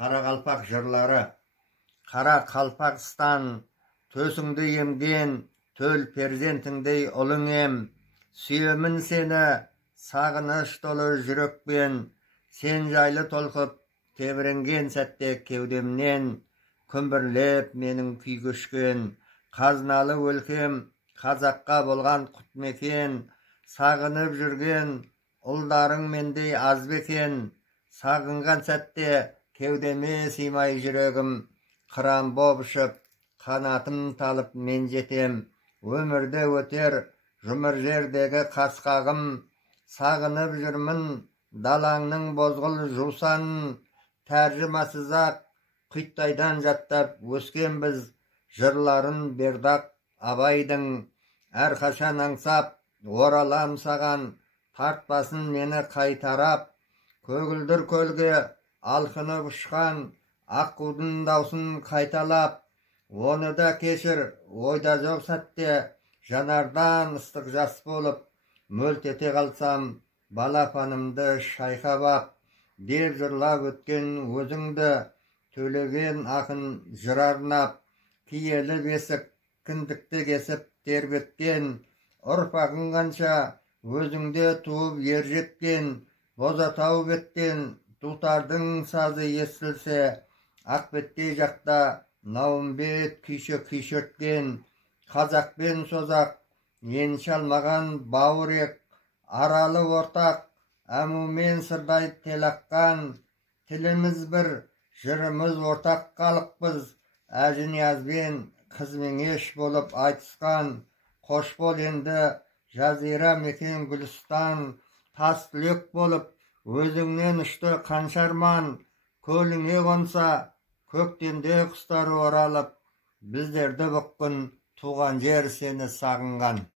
Қарақалпақ жырлары. Қара қалпақстан, төсіңді емген, төл перзентіңдей ұлың ем. Сүйемін сені, сағыныш толы жүрекпен, сен жайлы толқып, тебіренген сәтте кеудемнен, күмбірлеп менің күй көшкен. Қазыналы өлкем, қазаққа болған құт мекен, сағынып жүрген ұлдарың мендей аз бекен. Сағынған сәтте кеудеме сыймай жүрегім, қыран боп ұшып, қанатым талып мен жетем. Өмірде өтер жұмыр жердегі қасқағым, сағынып жүрмін далаңның бозғыл жусанын. Тәржімасыз-ақ құйттайдан жаттап өскен біз, жырларын бердақ Абайдың. Әрқашан аңсап оралам саған, тартпасын мені қайтарап. Көгілдір көлге алқынып ұшқан аққудың даусын қайталап. Оны да кешір, ойда жоқ сәтте жанардан ыстық жас болып, мөлт ете қалсам балапанымды шайқап ап. Деп жырлап өткен өзіңді төлеген ақын жыр арнап. Киелі бесік кіндікті кесіп тербеткен, ұрпағың қанша өзіңде туып ер жеткен. Бозатау беттен дутардың сазы естілсе, Ақбеттей жақта Науымбет күйші күйшерткен. Қазақ пен созақ енші алмаған бауыр ек, аралы ортақ әмумен сырдай тел аққан. Тіліміз бір, жырымыз ортақ халықпыз, Әжінияз-бен Қызмеңеш болып айтысқан. Қош бол енді жазира мекен Гүлістан, тас түлек болып өзіңнен ұшты қанша арман. Көліңе қонса көктемде құстары оралып, біздерді бұққын туған жер сені сағынған.